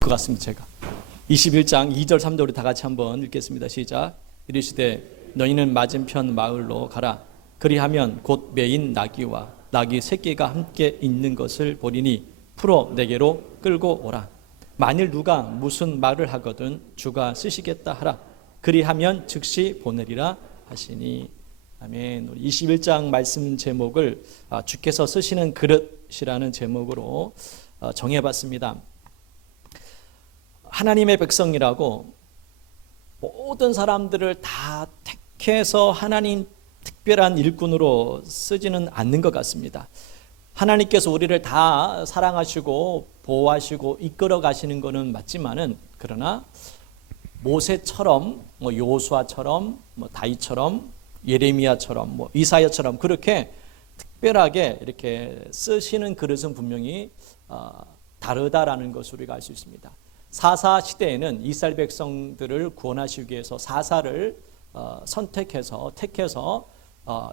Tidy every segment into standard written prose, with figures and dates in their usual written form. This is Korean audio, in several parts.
것 같습니다. 제가 21장 2절 3절 우리 다 같이 한번 읽겠습니다. 시작. 이르시되 너희는 맞은편 마을로 가라. 그리하면 곧 매인 나귀와 나귀 새끼가 함께 있는 것을 보리니 풀어 내게로 끌고 오라. 만일 누가 무슨 말을 하거든 주가 쓰시겠다 하라. 그리하면 즉시 보내리라 하시니. 아멘. 21장 말씀 제목을 주께서 쓰시는 그릇이라는 제목으로 정해봤습니다. 하나님의 백성이라고 모든 사람들을 다 택해서 하나님 특별한 일꾼으로 쓰지는 않는 것 같습니다. 하나님께서 우리를 다 사랑하시고 보호하시고 이끌어 가시는 것은 맞지만은, 그러나 모세처럼 여호수아처럼 다윗처럼 예레미야처럼 이사야처럼 그렇게 특별하게 이렇게 쓰시는 그릇은 분명히 다르다라는 것을 우리가 알 수 있습니다. 사사 시대에는 이스라엘 백성들을 구원하시기 위해서 사사를 택해서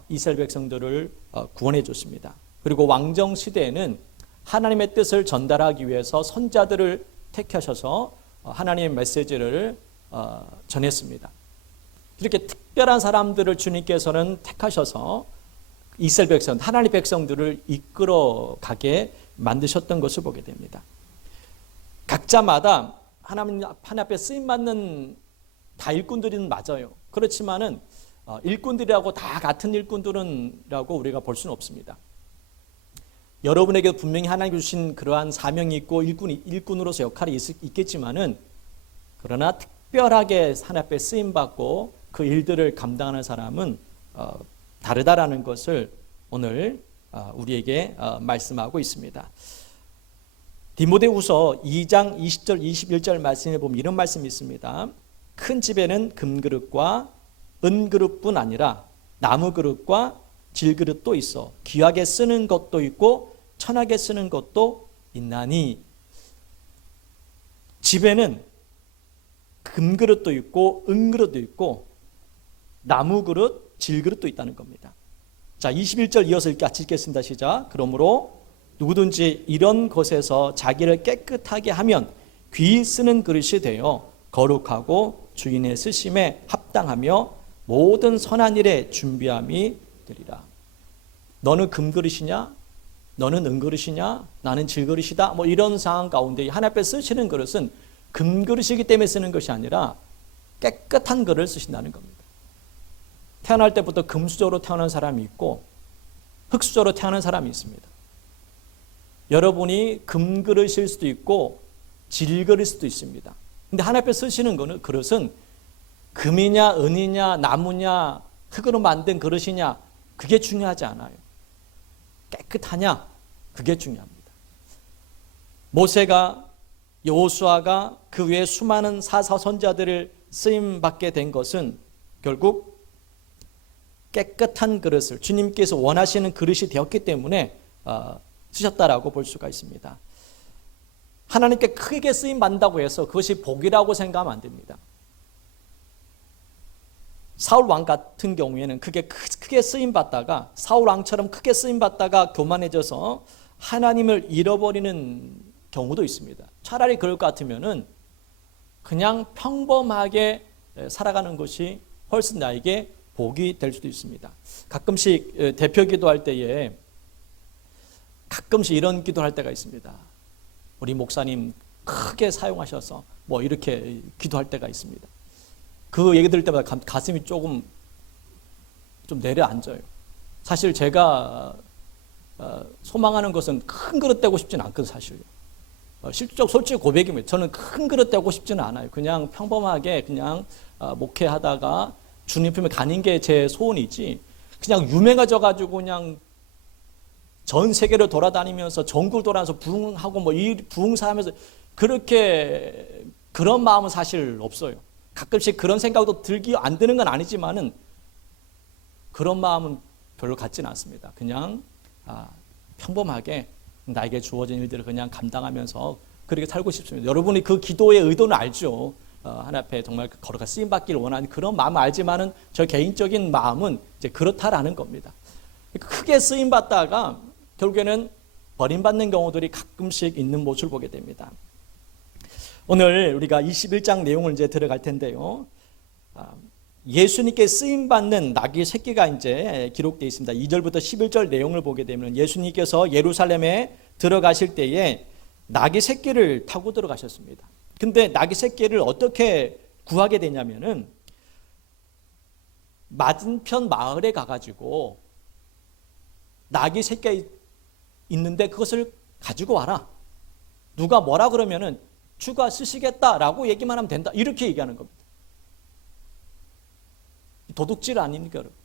이스라엘 백성들을 구원해 줬습니다. 그리고 왕정 시대에는 하나님의 뜻을 전달하기 위해서 선자들을 택하셔서 하나님의 메시지를 전했습니다. 이렇게 특별한 사람들을 주님께서는 택하셔서 이스라엘 백성, 하나님 백성들을 이끌어 가게 만드셨던 것을 보게 됩니다. 각자마다 하나님 앞에 쓰임받는 다 일꾼들은 맞아요. 그렇지만은 일꾼들이라고 다 같은 일꾼들이라고 우리가 볼 수는 없습니다. 여러분에게 분명히 하나님 주신 그러한 사명이 있고 일꾼으로서 역할이 있겠지만은, 그러나 특별하게 하나님 앞에 쓰임받고 그 일들을 감당하는 사람은 다르다라는 것을 오늘 우리에게 말씀하고 있습니다. 디모데후서 2장 20절 21절 말씀에 보면 이런 말씀이 있습니다. 큰 집에는 금그릇과 은그릇뿐 아니라 나무그릇과 질그릇도 있어 귀하게 쓰는 것도 있고 천하게 쓰는 것도 있나니. 집에는 금그릇도 있고 은그릇도 있고 나무그릇, 질그릇도 있다는 겁니다. 자, 21절 이어서 같이 읽겠습니다. 시작. 그러므로 누구든지 이런 것에서 자기를 깨끗하게 하면 귀 쓰는 그릇이 되어 거룩하고 주인의 쓰심에 합당하며 모든 선한 일에 준비함이 되리라. 너는 금그릇이냐? 너는 은그릇이냐? 나는 질그릇이다. 이런 상황 가운데 하나님 앞에 쓰시는 그릇은 금그릇이기 때문에 쓰는 것이 아니라 깨끗한 그릇을 쓰신다는 겁니다. 태어날 때부터 금수저로 태어난 사람이 있고 흙수저로 태어난 사람이 있습니다. 여러분이 금그릇일 수도 있고 질그릇일 수도 있습니다. 근데 하나님 앞에 쓰시는 거는 그릇은 금이냐 은이냐 나무냐 흙으로 만든 그릇이냐 그게 중요하지 않아요. 깨끗하냐 그게 중요합니다. 모세가 여호수아가 그 외에 수많은 사사 선자들을 쓰임 받게 된 것은 결국 깨끗한 그릇을 주님께서 원하시는 그릇이 되었기 때문에 쓰셨다라고 볼 수가 있습니다. 하나님께 크게 쓰임 받는다고 해서 그것이 복이라고 생각하면 안 됩니다. 사울 왕 같은 경우에는 크게 쓰임 받다가 사울 왕처럼 크게 쓰임 받다가 교만해져서 하나님을 잃어버리는 경우도 있습니다. 차라리 그럴 것 같으면은 그냥 평범하게 살아가는 것이 훨씬 나에게 복이 될 수도 있습니다. 가끔씩 대표 기도할 때에 가끔씩 이런 기도를 할 때가 있습니다. 우리 목사님 크게 사용하셔서 이렇게 기도할 때가 있습니다. 그 얘기 들을 때마다 가슴이 좀 내려앉아요. 사실 제가 소망하는 것은 큰 그릇 되고 싶지는 않거든요. 사실요. 솔직히 고백입니다. 저는 큰 그릇 되고 싶지는 않아요. 그냥 평범하게 그냥 목회하다가 주님 품에 가는 게 제 소원이지, 그냥 유명해져 가지고 그냥 전 세계를 돌아다니면서 전국을 돌아다니면서 부흥하고 이 부흥사하면서 그렇게 그런 마음은 사실 없어요. 가끔씩 그런 생각도 안 드는 건 아니지만은 그런 마음은 별로 같지는 않습니다. 그냥 평범하게 나에게 주어진 일들을 그냥 감당하면서 그렇게 살고 싶습니다. 여러분이 그 기도의 의도는 알죠. 하나님 앞에 정말 거룩한 쓰임 받기를 원하는 그런 마음을 알지만은 저 개인적인 마음은 이제 그렇다라는 겁니다. 크게 쓰임 받다가 결국에는 버림받는 경우들이 가끔씩 있는 모습을 보게 됩니다. 오늘 우리가 21장 내용을 이제 들어갈 텐데요. 예수님께 쓰임받는 나귀 새끼가 이제 기록되어 있습니다. 2절부터 11절 내용을 보게 되면 예수님께서 예루살렘에 들어가실 때에 나귀 새끼를 타고 들어가셨습니다. 근데 나귀 새끼를 어떻게 구하게 되냐면은 맞은편 마을에 가가지고 나귀 새끼가 있는데 그것을 가지고 와라. 누가 뭐라 그러면은 주가 쓰시겠다라고 얘기만 하면 된다. 이렇게 얘기하는 겁니다. 도둑질 아닙니까, 여러분?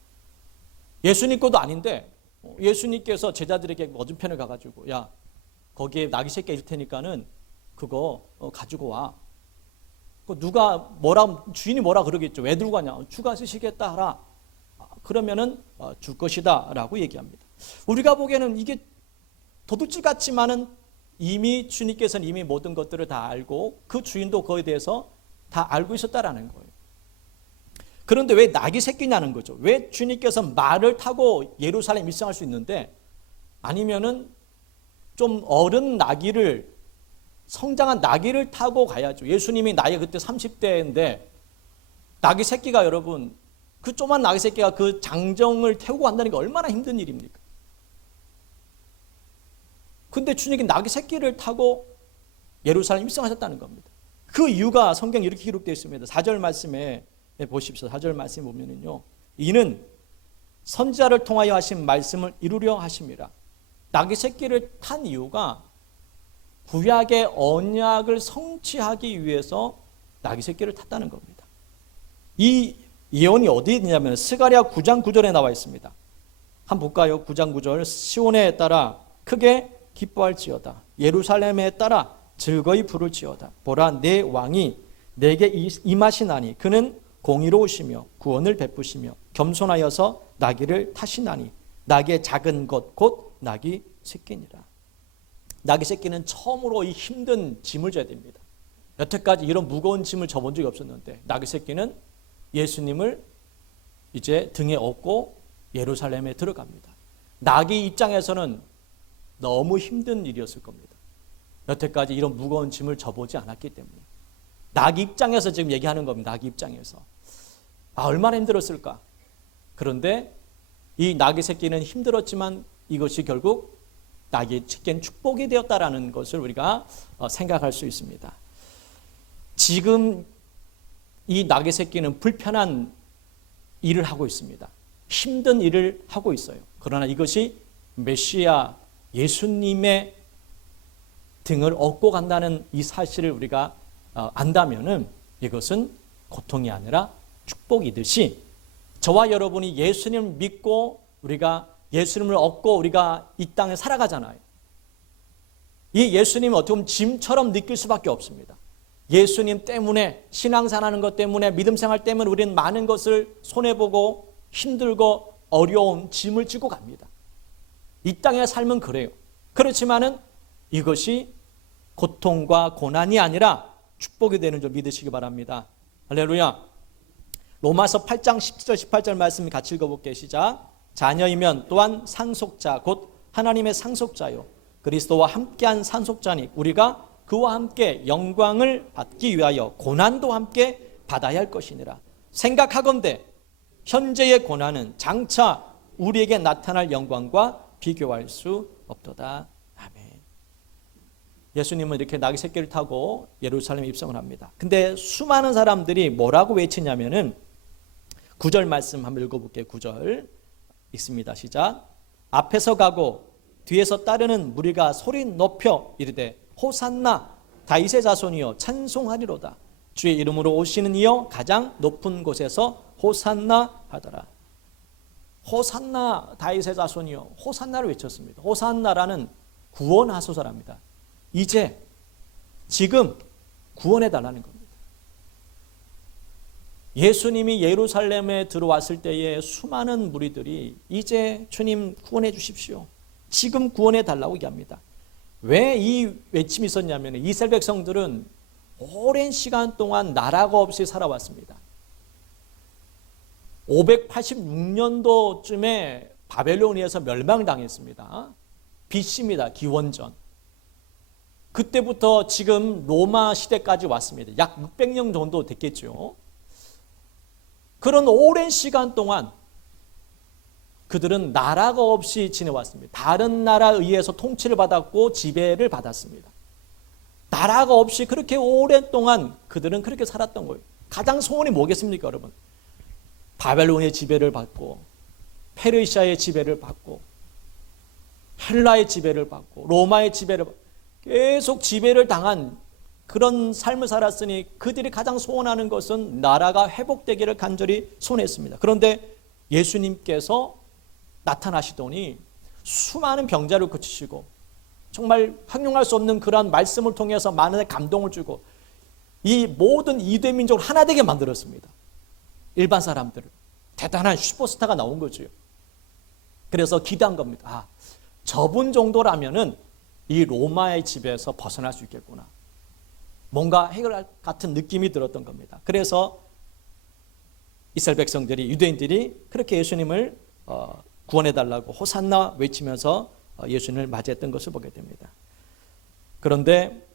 예수님 것도 아닌데 예수님께서 제자들에게 맞은편에 가가지고 야, 거기에 나귀 새끼가 있을 테니까는 그거 가지고 와. 누가 주인이 뭐라 그러겠죠. 왜 들고 가냐? 주가 쓰시겠다 하라. 그러면은 줄 것이다라고 얘기합니다. 우리가 보기에는 이게 도둑질 같지만은 이미 주님께서는 이미 모든 것들을 다 알고 그 주인도 그에 대해서 다 알고 있었다라는 거예요. 그런데 왜 나귀 새끼냐는 거죠. 왜 주님께서 말을 타고 예루살렘 입성할 수 있는데 아니면은 좀 어른 나귀를 성장한 나귀를 타고 가야죠. 예수님이 나이가 그때 30대인데 나귀 새끼가 여러분 그 조그만 나귀 새끼가 그 장정을 태우고 간다는 게 얼마나 힘든 일입니까? 근데 주님이 나귀 새끼를 타고 예루살렘 입성하셨다는 겁니다. 그 이유가 성경에 이렇게 기록되어 있습니다. 4절 말씀에 보십시오. 4절 말씀 보면은요. 이는 선지자를 통하여 하신 말씀을 이루려 하심이라. 나귀 새끼를 탄 이유가 구약의 언약을 성취하기 위해서 나귀 새끼를 탔다는 겁니다. 이 예언이 어디에 있냐면 스가랴 9장 9절에 나와 있습니다. 한번 볼까요? 9장 9절. 시온에 따라 크게 기뻐할지어다. 예루살렘에 따라 즐거이 부를지어다. 보라, 내 왕이 내게 임하시나니 그는 공의로우시며 구원을 베푸시며 겸손하여서 나귀를 타시나니 나귀의 작은 것 곧 나귀 새끼니라. 나귀 새끼는 처음으로 이 힘든 짐을 져야 됩니다. 여태까지 이런 무거운 짐을 져본 적이 없었는데 나귀 새끼는 예수님을 이제 등에 업고 예루살렘에 들어갑니다. 나귀 입장에서는 너무 힘든 일이었을 겁니다. 여태까지 이런 무거운 짐을 져보지 않았기 때문에. 나귀 입장에서 지금 얘기하는 겁니다. 나귀 입장에서. 얼마나 힘들었을까. 그런데 이 나귀 새끼는 힘들었지만 이것이 결국 나귀 새끼는 축복이 되었다라는 것을 우리가 생각할 수 있습니다. 지금 이 나귀 새끼는 불편한 일을 하고 있습니다. 힘든 일을 하고 있어요. 그러나 이것이 메시아 예수님의 등을 업고 간다는 이 사실을 우리가 안다면은 이것은 고통이 아니라 축복이듯이 저와 여러분이 예수님을 믿고 우리가 예수님을 얻고 우리가 이 땅에 살아가잖아요. 이 예수님은 어떻게 보면 짐처럼 느낄 수밖에 없습니다. 예수님 때문에 신앙생활하는 것 때문에 믿음생활 때문에 우리는 많은 것을 손해보고 힘들고 어려운 짐을 지고 갑니다. 이 땅의 삶은 그래요. 그렇지만은 이것이 고통과 고난이 아니라 축복이 되는 줄 믿으시기 바랍니다. 할렐루야. 로마서 8장 17절 18절 말씀 같이 읽어볼게요. 시작. 자녀이면 또한 상속자 곧 하나님의 상속자요 그리스도와 함께한 상속자니 우리가 그와 함께 영광을 받기 위하여 고난도 함께 받아야 할 것이니라. 생각하건대 현재의 고난은 장차 우리에게 나타날 영광과 비교할 수 없도다. 아멘. 예수님은 이렇게 나귀 새끼를 타고 예루살렘에 입성을 합니다. 근데 수많은 사람들이 뭐라고 외치냐면은 9절 말씀 한번 읽어볼게요. 9절 읽습니다. 시작. 앞에서 가고 뒤에서 따르는 무리가 소리 높여 이르되 호산나 다윗의 자손이여 찬송하리로다. 주의 이름으로 오시는 이여 가장 높은 곳에서 호산나 하더라. 호산나 다윗의 자손이여. 호산나를 외쳤습니다. 호산나라는 구원하소서랍니다. 이제 지금 구원해 달라는 겁니다. 예수님이 예루살렘에 들어왔을 때에 수많은 무리들이 이제 주님 구원해 주십시오. 지금 구원해 달라고 얘기합니다. 왜 이 외침이 있었냐면 이스라엘 백성들은 오랜 시간 동안 나라가 없이 살아왔습니다. 586년도쯤에 바벨론에서 멸망당했습니다. BC입니다. 기원전. 그때부터 지금 로마 시대까지 왔습니다. 약 600년 정도 됐겠죠. 그런 오랜 시간 동안 그들은 나라가 없이 지내왔습니다. 다른 나라에 의해서 통치를 받았고 지배를 받았습니다. 나라가 없이 그렇게 오랫동안 그들은 그렇게 살았던 거예요. 가장 소원이 뭐겠습니까, 여러분? 바벨론의 지배를 받고, 페르시아의 지배를 받고, 헬라의 지배를 받고, 로마의 지배를 받고, 계속 지배를 당한 그런 삶을 살았으니 그들이 가장 소원하는 것은 나라가 회복되기를 간절히 소원했습니다. 그런데 예수님께서 나타나시더니 수많은 병자를 고치시고 정말 형용할 수 없는 그러한 말씀을 통해서 많은 감동을 주고 이 모든 이대 민족을 하나 되게 만들었습니다. 일반 사람들을. 대단한 슈퍼스타가 나온 거죠. 그래서 기대한 겁니다. 아, 저분 정도라면은 이 로마의 지배에서 벗어날 수 있겠구나. 뭔가 해결할 같은 느낌이 들었던 겁니다. 그래서 이스라엘 백성들이, 유대인들이 그렇게 예수님을 구원해달라고 호산나 외치면서 예수님을 맞이했던 것을 보게 됩니다. 그런데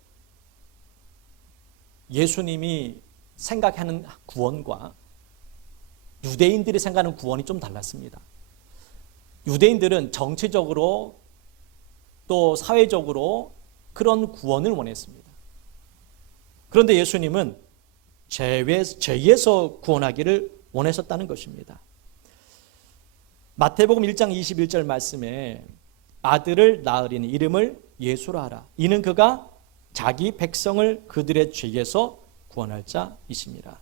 예수님이 생각하는 구원과 유대인들이 생각하는 구원이 좀 달랐습니다. 유대인들은 정치적으로 또 사회적으로 그런 구원을 원했습니다. 그런데 예수님은 죄에서 구원하기를 원하셨다는 것입니다. 마태복음 1장 21절 말씀에 아들을 낳으리니 이름을 예수라 하라. 이는 그가 자기 백성을 그들의 죄에서 구원할 자이심이라.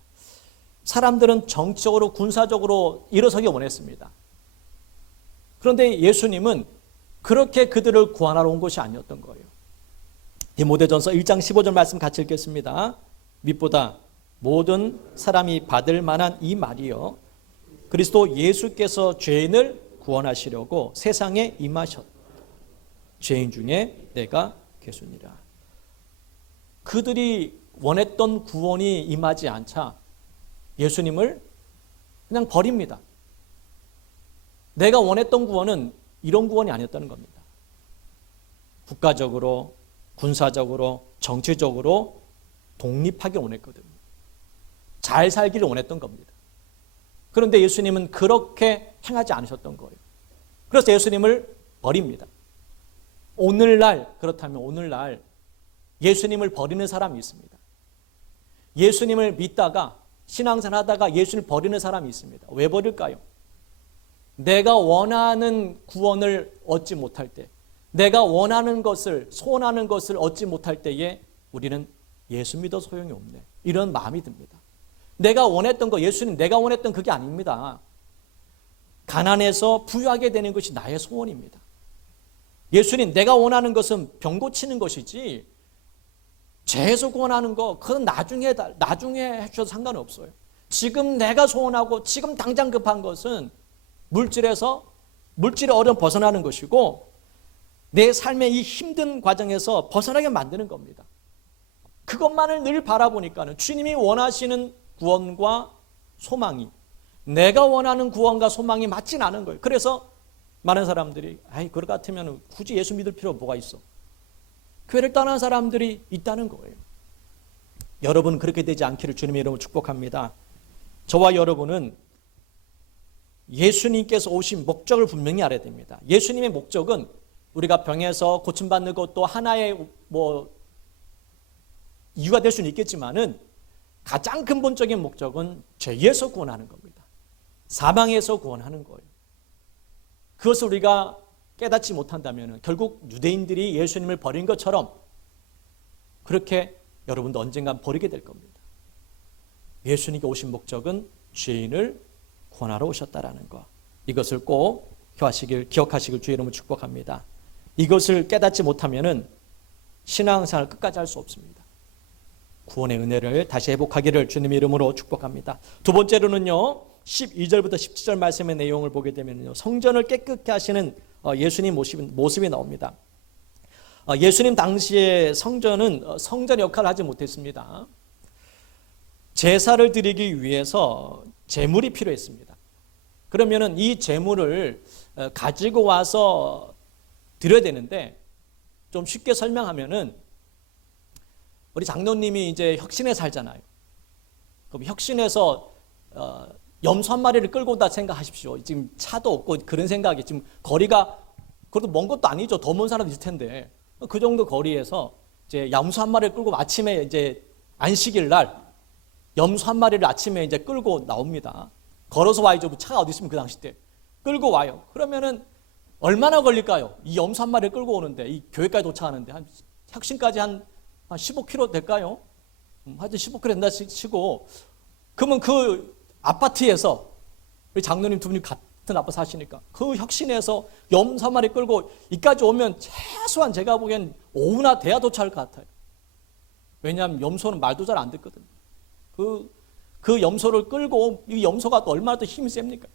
사람들은 정치적으로 군사적으로 일어서기 원했습니다. 그런데 예수님은 그렇게 그들을 구원하러 온 것이 아니었던 거예요. 디모데전서 1장 15절 말씀 같이 읽겠습니다. 밑보다 모든 사람이 받을 만한 이 말이요 그리스도 예수께서 죄인을 구원하시려고 세상에 임하셨. 죄인 중에 내가 괴수니라. 그들이 원했던 구원이 임하지 않자 예수님을 그냥 버립니다. 내가 원했던 구원은 이런 구원이 아니었다는 겁니다. 국가적으로, 군사적으로, 정치적으로 독립하기 원했거든요. 잘 살기를 원했던 겁니다. 그런데 예수님은 그렇게 행하지 않으셨던 거예요. 그래서 예수님을 버립니다. 그렇다면 오늘날 예수님을 버리는 사람이 있습니다. 예수님을 믿다가 신앙생활 하다가 예수님을 버리는 사람이 있습니다. 왜 버릴까요? 내가 원하는 구원을 얻지 못할 때, 내가 원하는 것을, 소원하는 것을 얻지 못할 때에 우리는 예수 믿어 소용이 없네. 이런 마음이 듭니다. 내가 원했던 거, 예수님 내가 원했던 그게 아닙니다. 가난해서 부유하게 되는 것이 나의 소원입니다. 예수님 내가 원하는 것은 병 고치는 것이지 죄에서 구원하는 거 그건 나중에 해주셔도 상관없어요. 지금 내가 소원하고 지금 당장 급한 것은 물질의 어려움 벗어나는 것이고 내 삶의 이 힘든 과정에서 벗어나게 만드는 겁니다. 그것만을 늘 바라보니까는 주님이 원하시는 구원과 소망이 내가 원하는 구원과 소망이 맞진 않은 거예요. 그래서 많은 사람들이 그럴 것 같으면 굳이 예수 믿을 필요가 뭐가 있어. 교회를 떠난 사람들이 있다는 거예요. 여러분 그렇게 되지 않기를 주님의 이름으로 축복합니다. 저와 여러분은 예수님께서 오신 목적을 분명히 알아야 됩니다. 예수님의 목적은 우리가 병에서 고침받는 것도 하나의 이유가 될 수는 있겠지만은 가장 근본적인 목적은 죄에서 구원하는 겁니다. 사망에서 구원하는 거예요. 그것을 우리가 깨닫지 못한다면 결국 유대인들이 예수님을 버린 것처럼 그렇게 여러분도 언젠간 버리게 될 겁니다. 예수님께 오신 목적은 죄인을 구원하러 오셨다라는 것. 이것을 꼭 기억하시길 주의 이름으로 축복합니다. 이것을 깨닫지 못하면 신앙생활을 끝까지 할 수 없습니다. 구원의 은혜를 다시 회복하기를 주님의 이름으로 축복합니다. 두 번째로는요. 12절부터 17절 말씀의 내용을 보게 되면요. 성전을 깨끗게 하시는 예수님 모습이 나옵니다. 예수님 당시에 성전은 성전 역할을 하지 못했습니다. 제사를 드리기 위해서 제물이 필요했습니다. 그러면은 이 제물을 가지고 와서 드려야 되는데 좀 쉽게 설명하면은 우리 장로님이 이제 혁신에 살잖아요. 그럼 혁신에서 염소 한 마리를 끌고 온다 생각하십시오. 지금 차도 없고 그런 생각이 지금 거리가 그래도 먼 것도 아니죠. 더 먼 사람도 있을 텐데 그 정도 거리에서 이제 염소 한 마리를 끌고 아침에 이제 안식일 날 염소 한 마리를 아침에 이제 끌고 나옵니다. 걸어서 와야죠. 차가 어디 있으면 그 당시 때 끌고 와요. 그러면은 얼마나 걸릴까요? 이 염소 한 마리를 끌고 오는데 이 교회까지 도착하는데 한 혁신까지 한 15km 될까요? 하여튼 15km 된다 치고 그러면 그 아파트에서 우리 장로님 두 분이 같은 아파트 사시니까 그 혁신에서 염소 한 마리 끌고 이까지 오면 최소한 제가 보기엔 오후나 돼야 도착할 것 같아요. 왜냐하면 염소는 말도 잘 안 듣거든요. 그 염소를 끌고 이 염소가 또 얼마나 더 힘이 셉니까?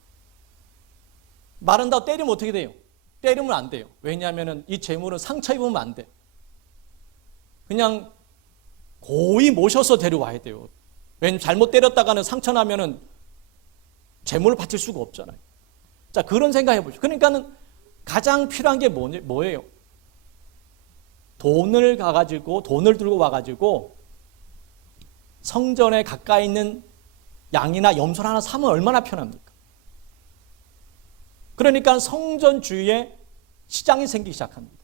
마른다고 때리면 어떻게 돼요? 때리면 안 돼요. 왜냐하면 이 재물은 상처 입으면 안 돼. 그냥 고이 모셔서 데려와야 돼요. 왜냐면 잘못 때렸다가는 상처 나면은 재물을 바칠 수가 없잖아요. 자, 그런 생각 해보죠. 그러니까는 가장 필요한 게 뭐예요? 돈을 들고 와가지고 성전에 가까이 있는 양이나 염소를 하나 사면 얼마나 편합니까? 그러니까 성전 주위에 시장이 생기기 시작합니다.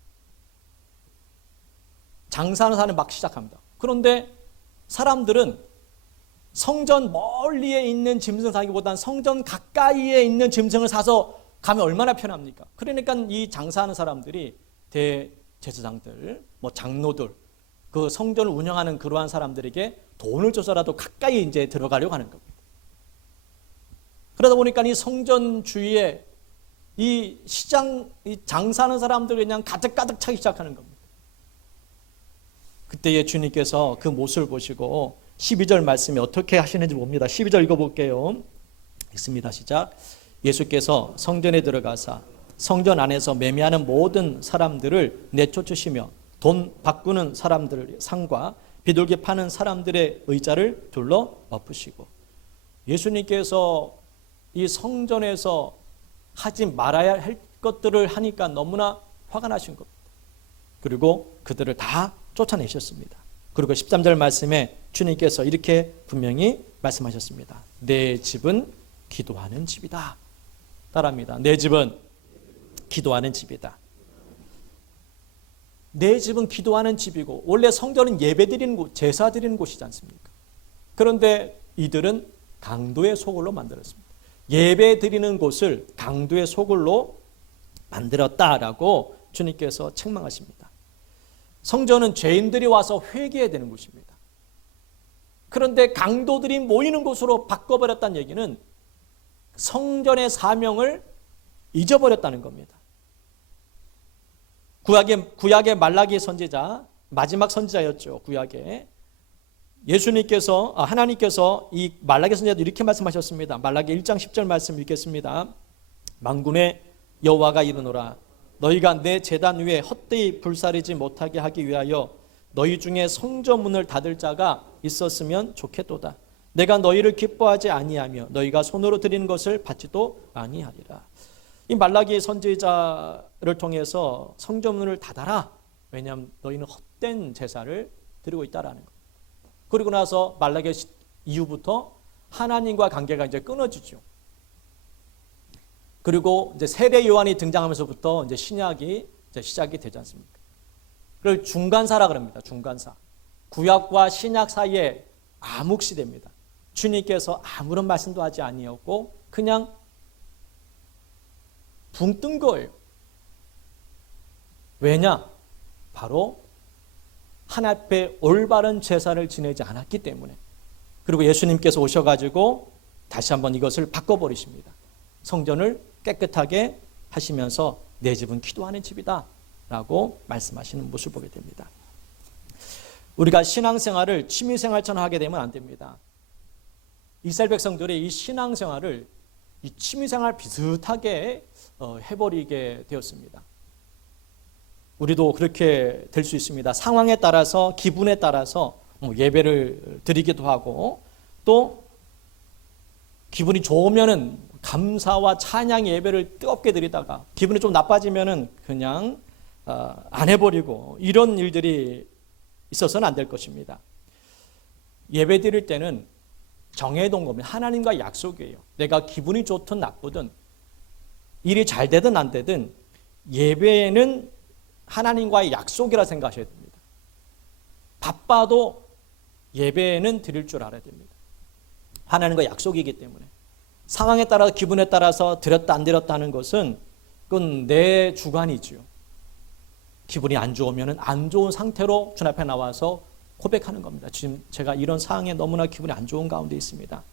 장사하는 사람이 막 시작합니다. 그런데 사람들은 성전 멀리에 있는 짐승을 사기보다는 성전 가까이에 있는 짐승을 사서 가면 얼마나 편합니까? 그러니까 이 장사하는 사람들이 대제사장들, 장로들, 그 성전을 운영하는 그러한 사람들에게 돈을 줘서라도 가까이 이제 들어가려고 하는 겁니다. 그러다 보니까 이 성전 주위에 이 시장, 이 장사하는 사람들이 그냥 가득가득 차기 시작하는 겁니다. 그때에 주님께서 그 모습을 보시고 12절 말씀이 어떻게 하시는지 봅니다. 12절 읽어볼게요. 읽습니다. 시작. 예수께서 성전에 들어가사 성전 안에서 매매하는 모든 사람들을 내쫓으시며 돈 바꾸는 사람들의 상과 비둘기 파는 사람들의 의자를 둘러 엎으시고 예수님께서 이 성전에서 하지 말아야 할 것들을 하니까 너무나 화가 나신 겁니다. 그리고 그들을 다 쫓아내셨습니다. 그리고 13절 말씀에 주님께서 이렇게 분명히 말씀하셨습니다. 내 집은 기도하는 집이다. 따라합니다. 내 집은 기도하는 집이다. 내 집은 기도하는 집이고 원래 성전은 예배드리는 곳, 제사 드리는 곳이지 않습니까? 그런데 이들은 강도의 소굴로 만들었습니다. 예배 드리는 곳을 강도의 소굴로 만들었다라고 주님께서 책망하십니다. 성전은 죄인들이 와서 회개해야 되는 곳입니다. 그런데 강도들이 모이는 곳으로 바꿔버렸다는 얘기는 성전의 사명을 잊어버렸다는 겁니다. 구약의 말라기 선지자, 마지막 선지자였죠. 구약에 예수님께서 하나님께서 이 말라기 선지자도 이렇게 말씀하셨습니다. 말라기 1장 10절 말씀 읽겠습니다. 만군의 여호와가 이르노라 너희가 내 제단 위에 헛되이 불사르지 못하게 하기 위하여 너희 중에 성전문을 닫을 자가 있었으면 좋겠도다. 내가 너희를 기뻐하지 아니하며 너희가 손으로 드리는 것을 받지도 아니하리라. 이 말라기 선지자를 통해서 성전문을 닫아라. 왜냐하면 너희는 헛된 제사를 드리고 있다라는 것. 그리고 나서 말라기 이후부터 하나님과 관계가 이제 끊어지죠. 그리고 이제 세례 요한이 등장하면서부터 이제 신약이 이제 시작이 되지 않습니까? 그걸 중간사라 그럽니다. 중간사. 구약과 신약 사이에 암흑 시대입니다. 주님께서 아무런 말씀도 하지 아니었고 그냥 붕 뜬 거예요. 왜냐? 바로 하나님 앞에 올바른 제사를 지내지 않았기 때문에. 그리고 예수님께서 오셔가지고 다시 한번 이것을 바꿔버리십니다. 성전을 깨끗하게 하시면서 내 집은 기도하는 집이다 라고 말씀하시는 모습을 보게 됩니다. 우리가 신앙생활을 취미생활처럼 하게 되면 안 됩니다. 이스라엘 백성들이 이 신앙생활을 이 취미생활 비슷하게 해버리게 되었습니다. 우리도 그렇게 될 수 있습니다. 상황에 따라서 기분에 따라서 예배를 드리기도 하고 또 기분이 좋으면은 감사와 찬양 예배를 뜨겁게 드리다가 기분이 좀 나빠지면은 그냥 안 해버리고 이런 일들이 있어서는 안 될 것입니다. 예배 드릴 때는 정해놓은 겁니다. 하나님과 약속이에요. 내가 기분이 좋든 나쁘든 일이 잘 되든 안 되든 예배는 하나님과의 약속이라 생각하셔야 됩니다. 바빠도 예배는 드릴 줄 알아야 됩니다. 하나님과 약속이기 때문에 상황에 따라 기분에 따라서 드렸다 안 드렸다 하는 것은 그건 내 주관이지요. 기분이 안 좋으면 안 좋은 상태로 주님 앞에 나와서 고백하는 겁니다. 지금 제가 이런 상황에 너무나 기분이 안 좋은 가운데 있습니다.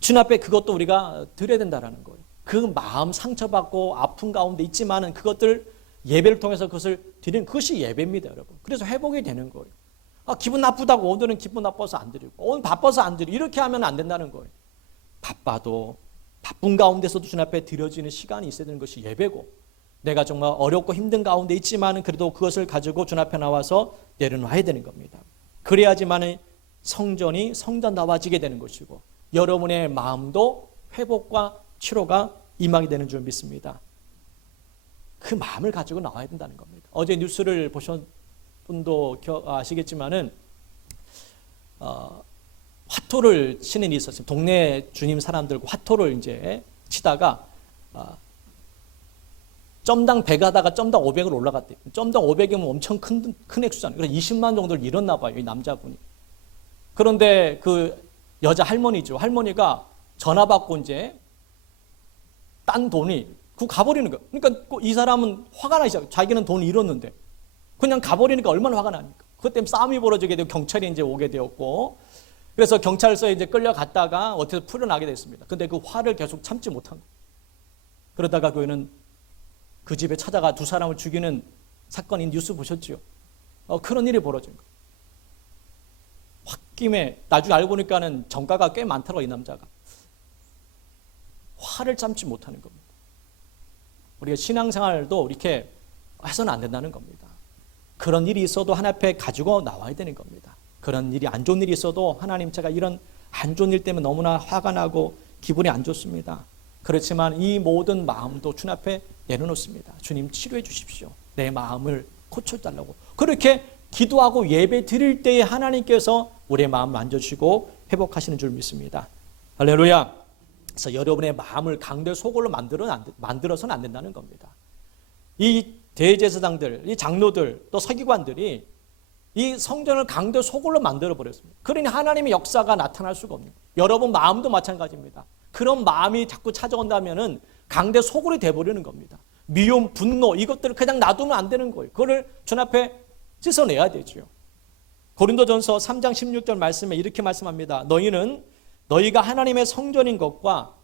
주님 앞에 그것도 우리가 드려야 된다는 거예요. 그 마음 상처받고 아픈 가운데 있지만은 그것들 예배를 통해서 그것을 드리는 그것이 예배입니다, 여러분. 그래서 회복이 되는 거예요. 기분 나쁘다고 오늘은 기분 나빠서 안 드리고 오늘 바빠서 안 드리고 이렇게 하면 안 된다는 거예요. 바빠도 바쁜 가운데서도 주님 앞에 드려지는 시간이 있어야 되는 것이 예배고 내가 정말 어렵고 힘든 가운데 있지만은 그래도 그것을 가지고 주님 앞에 나와서 내려놔야 되는 겁니다. 그래야지만 성전이 성전다워지게 되는 것이고 여러분의 마음도 회복과 치료가 임하게 되는 줄 믿습니다. 그 마음을 가지고 나와야 된다는 겁니다. 어제 뉴스를 보신 분도 아시겠지만은 화토를 치는 일이 있었어요. 동네 주님 사람들과 화토를 이제 치다가 점당 100 하다가 점당 500으로 올라갔대요. 점당 500이면 엄청 큰 액수잖아요. 그래서 20만 정도를 잃었나 봐요, 이 남자분이. 그런데 그 여자 할머니죠. 할머니가 전화 받고 이제 딴 돈이 그 가버리는 거예요. 그러니까 이 사람은 화가 나기 시작해요. 자기는 돈을 잃었는데 그냥 가버리니까 얼마나 화가 나니까. 그것 때문에 싸움이 벌어지게 되고 경찰이 이제 오게 되었고 그래서 경찰서에 이제 끌려갔다가 어떻게 풀어나게 됐습니다. 근데 그 화를 계속 참지 못한 거예요. 그러다가 그는 그 집에 찾아가 두 사람을 죽이는 사건인 뉴스 보셨죠? 그런 일이 벌어진 거예요. 홧김에 나중에 알고 보니까는 정가가 꽤 많더라고요, 이 남자가. 화를 참지 못하는 겁니다. 우리가 신앙생활도 이렇게 해서는 안 된다는 겁니다. 그런 일이 있어도 하나님 앞에 가지고 나와야 되는 겁니다. 그런 일이 안 좋은 일이 있어도 하나님 제가 이런 안 좋은 일 때문에 너무나 화가 나고 기분이 안 좋습니다. 그렇지만 이 모든 마음도 주님 앞에 내려놓습니다. 주님 치료해 주십시오. 내 마음을 고쳐달라고. 그렇게 기도하고 예배 드릴 때에 하나님께서 우리의 마음을 만져주시고 회복하시는 줄 믿습니다. 할렐루야. 그래서 여러분의 마음을 강대 소굴로 만들어서는 안 된다는 겁니다. 이 대제사장들, 이 장로들, 또 서기관들이 이 성전을 강대 소굴로 만들어버렸습니다. 그러니 하나님의 역사가 나타날 수가 없는 거예요. 여러분 마음도 마찬가지입니다. 그런 마음이 자꾸 찾아온다면은 강대 소굴이 돼버리는 겁니다. 미움, 분노 이것들을 그냥 놔두면 안 되는 거예요. 그거를 주님 앞에 씻어내야 되죠. 고린도전서 3장 16절 말씀에 이렇게 말씀합니다. 너희는 너희가 하나님의 성전인 것과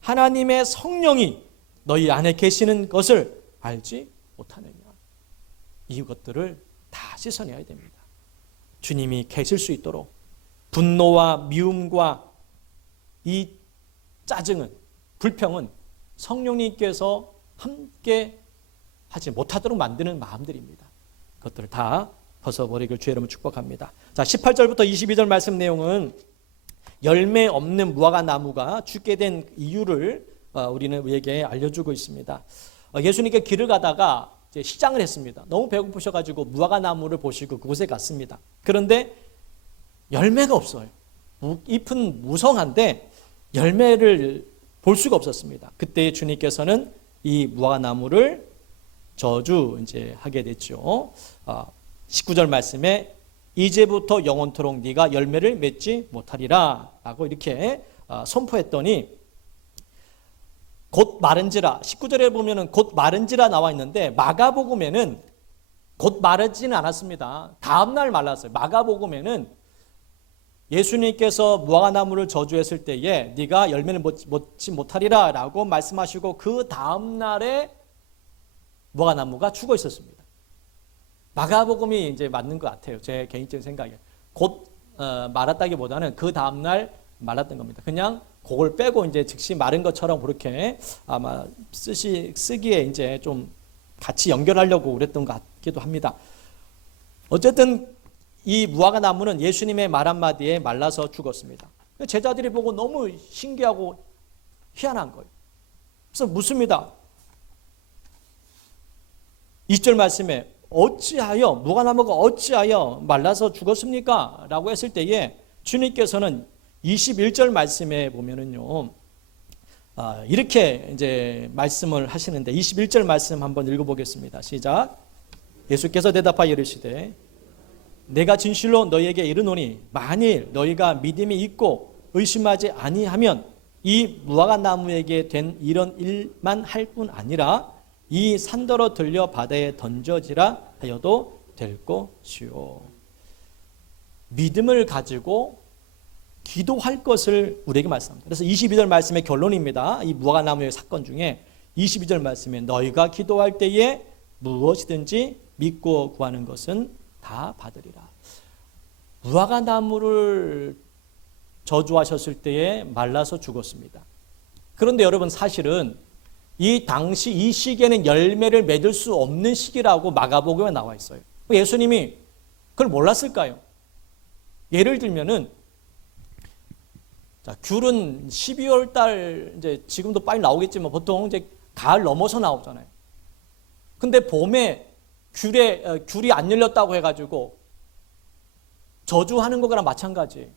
하나님의 성령이 너희 안에 계시는 것을 알지 못하느냐. 이것들을 다 씻어내야 됩니다. 주님이 계실 수 있도록 분노와 미움과 이 짜증은 불평은 성령님께서 함께 하지 못하도록 만드는 마음들입니다. 그것들을 다 벗어버리길 주의 이름으로 축복합니다. 자, 18절부터 22절 말씀 내용은 열매 없는 무화과 나무가 죽게 된 이유를 우리는 우리에게 알려주고 있습니다. 예수님께 길을 가다가 이제 시장을 했습니다. 너무 배고프셔가지고 무화과 나무를 보시고 그곳에 갔습니다. 그런데 열매가 없어요. 잎은 무성한데 열매를 볼 수가 없었습니다. 그때 주님께서는 이 무화과 나무를 저주 이제 하게 됐죠. 19절 말씀에 이제부터 영원토록 네가 열매를 맺지 못하리라 라고 이렇게 선포했더니 곧 마른지라 19절에 보면은 곧 마른지라 나와 있는데 마가복음에는 곧 마르지는 않았습니다. 다음날 말랐어요. 마가복음에는 예수님께서 무화과나무를 저주했을 때에 네가 열매를 맺지 못하리라 라고 말씀하시고 그 다음날에 무화과나무가 죽어 있었습니다. 마가복음이 이제 맞는 것 같아요. 제 개인적인 생각에. 곧 말았다기보다는 그 다음날 말랐던 겁니다. 그냥 그걸 빼고 이제 즉시 마른 것처럼 그렇게 아마 쓰기에 이제 좀 같이 연결하려고 그랬던 것 같기도 합니다. 어쨌든 이 무화과 나무는 예수님의 말 한마디에 말라서 죽었습니다. 제자들이 보고 너무 신기하고 희한한 거예요. 그래서 묻습니다. 2절 말씀에 어찌하여 무화과나무가 어찌하여 말라서 죽었습니까? 라고 했을 때에 주님께서는 21절 말씀에 보면은요, 이렇게 이제 말씀을 하시는데 21절 말씀 한번 읽어보겠습니다. 시작. 예수께서 대답하여 이르시되 내가 진실로 너희에게 이르노니 만일 너희가 믿음이 있고 의심하지 아니하면 이 무화과 나무에게 된 이런 일만 할 뿐 아니라 이 산더러 들려 바다에 던져지라 하여도 될 것이요. 믿음을 가지고 기도할 것을 우리에게 말씀합니다. 그래서 22절 말씀의 결론입니다. 이 무화과 나무의 사건 중에 22절 말씀에 너희가 기도할 때에 무엇이든지 믿고 구하는 것은 다 받으리라. 무화과 나무를 저주하셨을 때에 말라서 죽었습니다. 그런데 여러분 사실은 이 당시 이 시기에는 열매를 맺을 수 없는 시기라고 마가복음에 나와 있어요. 예수님이 그걸 몰랐을까요? 예를 들면은 자, 귤은 12월 달 이제 지금도 빨리 나오겠지만 보통 이제 가을 넘어서 나오잖아요. 근데 봄에 귤이 안 열렸다고 해가지고 저주하는 거랑 마찬가지예요.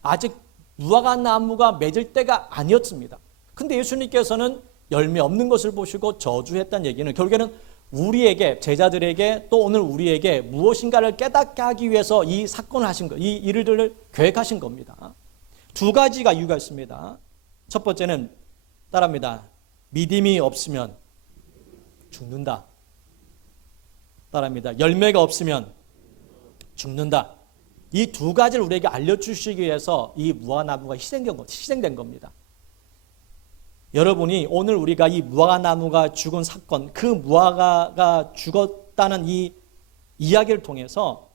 아직 무화과 나무가 맺을 때가 아니었습니다. 근데 예수님께서는 열매 없는 것을 보시고 저주했다는 얘기는 결국에는 우리에게, 제자들에게 또 오늘 우리에게 무엇인가를 깨닫게 하기 위해서 이 사건을 하신 것, 이 일들을 계획하신 겁니다. 두 가지가 이유가 있습니다. 첫 번째는 따라합니다. 믿음이 없으면 죽는다. 따라합니다. 열매가 없으면 죽는다. 이 두 가지를 우리에게 알려주시기 위해서 이 무화과나무가 희생된 겁니다. 여러분이 오늘 우리가 이 무화과나무가 죽은 사건, 그 무화과가 죽었다는 이 이야기를 통해서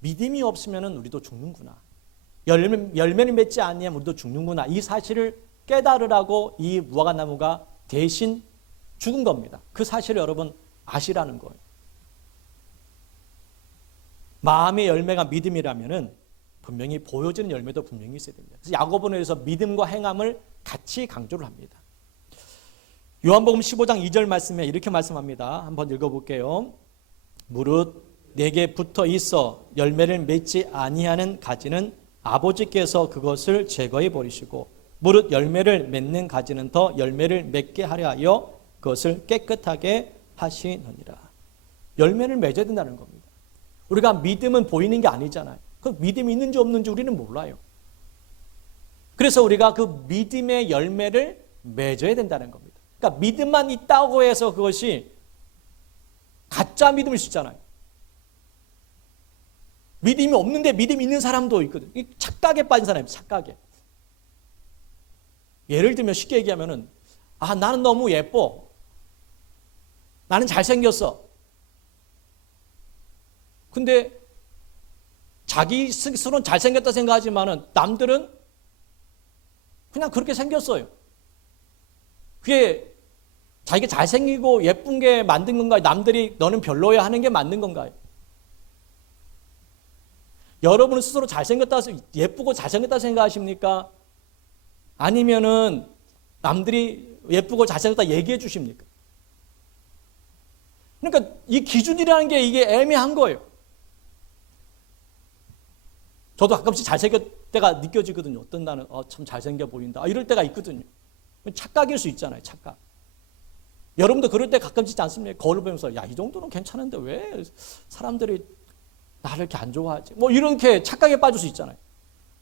믿음이 없으면 우리도 죽는구나. 열매를 맺지 않으면 우리도 죽는구나. 이 사실을 깨달으라고 이 무화과나무가 대신 죽은 겁니다. 그 사실을 여러분 아시라는 거예요. 마음의 열매가 믿음이라면은 분명히 보여지는 열매도 분명히 있어야 됩니다. 그래서 야고보서에서 믿음과 행함을 같이 강조를 합니다. 요한복음 15장 2절 말씀에 이렇게 말씀합니다. 한번 읽어볼게요. 무릇 내게 붙어 있어 열매를 맺지 아니하는 가지는 아버지께서 그것을 제거해 버리시고 무릇 열매를 맺는 가지는 더 열매를 맺게 하려 하여 그것을 깨끗하게 하시느니라. 열매를 맺어야 된다는 겁니다. 우리가 믿음은 보이는 게 아니잖아요. 그 믿음이 있는지 없는지 우리는 몰라요. 그래서 우리가 그 믿음의 열매를 맺어야 된다는 겁니다. 그러니까 믿음만 있다고 해서 그것이 가짜 믿음일 수 있잖아요. 믿음이 없는데 믿음이 있는 사람도 있거든. 착각에 빠진 사람입니다. 착각에. 예를 들면 쉽게 얘기하면은 나는 너무 예뻐. 나는 잘생겼어. 근데 자기 스스로는 잘생겼다 생각하지만은 남들은 그냥 그렇게 생겼어요. 그게 자기가 잘생기고 예쁜 게 만든 건가요? 남들이 너는 별로야 하는 게 맞는 건가요? 여러분은 스스로 잘생겼다, 예쁘고 잘생겼다 생각하십니까? 아니면은 남들이 예쁘고 잘생겼다 얘기해 주십니까? 그러니까 이 기준이라는 게 이게 애매한 거예요. 저도 가끔씩 잘생겼 때가 느껴지거든요. 어떤 날은 참 잘생겨 보인다. 이럴 때가 있거든요. 착각일 수 있잖아요. 착각. 여러분도 그럴 때 가끔 있지 않습니까? 거울을 보면서 야, 이 정도는 괜찮은데 왜 사람들이 나를 이렇게 안 좋아하지? 뭐 이렇게 착각에 빠질 수 있잖아요.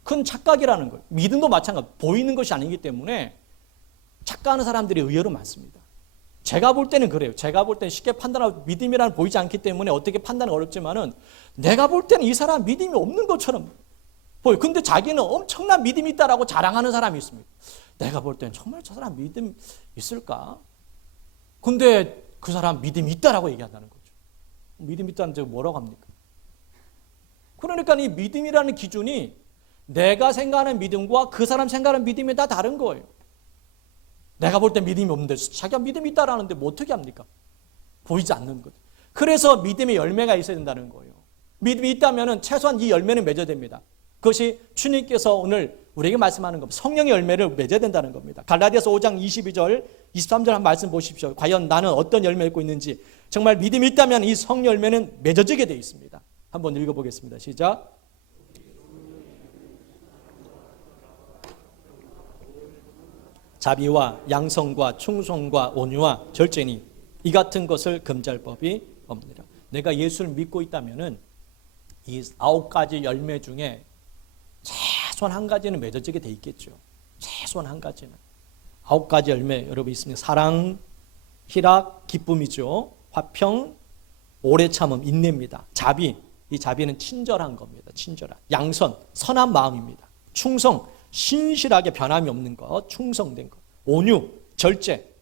그건 착각이라는 거예요. 믿음도 마찬가지. 보이는 것이 아니기 때문에 착각하는 사람들이 의외로 많습니다. 제가 볼 때는 그래요. 제가 볼 때는 쉽게 판단하고 믿음이라는 보이지 않기 때문에 어떻게 판단은 어렵지만은 내가 볼 때는 이 사람 믿음이 없는 것처럼 보여요. 근데 자기는 엄청난 믿음이 있다라고 자랑하는 사람이 있습니다. 내가 볼 때는 정말 저 사람 믿음 있을까? 근데 그 사람 믿음이 있다라고 얘기한다는 거죠. 믿음이 있다는 게 뭐라고 합니까? 그러니까 이 믿음이라는 기준이 내가 생각하는 믿음과 그 사람 생각하는 믿음이 다 다른 거예요. 내가 볼 때 믿음이 없는데 자기가 믿음이 있다라는데 뭐 어떻게 합니까? 보이지 않는 것. 그래서 믿음의 열매가 있어야 된다는 거예요. 믿음이 있다면 최소한 이 열매는 맺어야 됩니다. 그것이 주님께서 오늘 우리에게 말씀하는 겁니다. 성령의 열매를 맺어야 된다는 겁니다. 갈라디아서 5장 22절, 23절 한 말씀 보십시오. 과연 나는 어떤 열매를 맺고 있는지. 정말 믿음이 있다면 이 성령 열매는 맺어지게 되어 있습니다. 한번 읽어보겠습니다. 시작. 자비와 양성과 충성과 온유와 절제니 이 같은 것을 금지할 법이 없느니라. 내가 예수를 믿고 있다면은 이 9가지 열매 중에 최소한 한 가지는 맺어지게 돼 있겠죠. 최소한 한 가지는. 9가지 열매 여러분 있습니다. 사랑, 희락, 기쁨이죠. 화평, 오래 참음, 인내입니다. 자비, 이 자비는 친절한 겁니다. 친절한. 양선, 선한 마음입니다. 충성, 신실하게 변함이 없는 것, 충성된 것. 온유, 절제.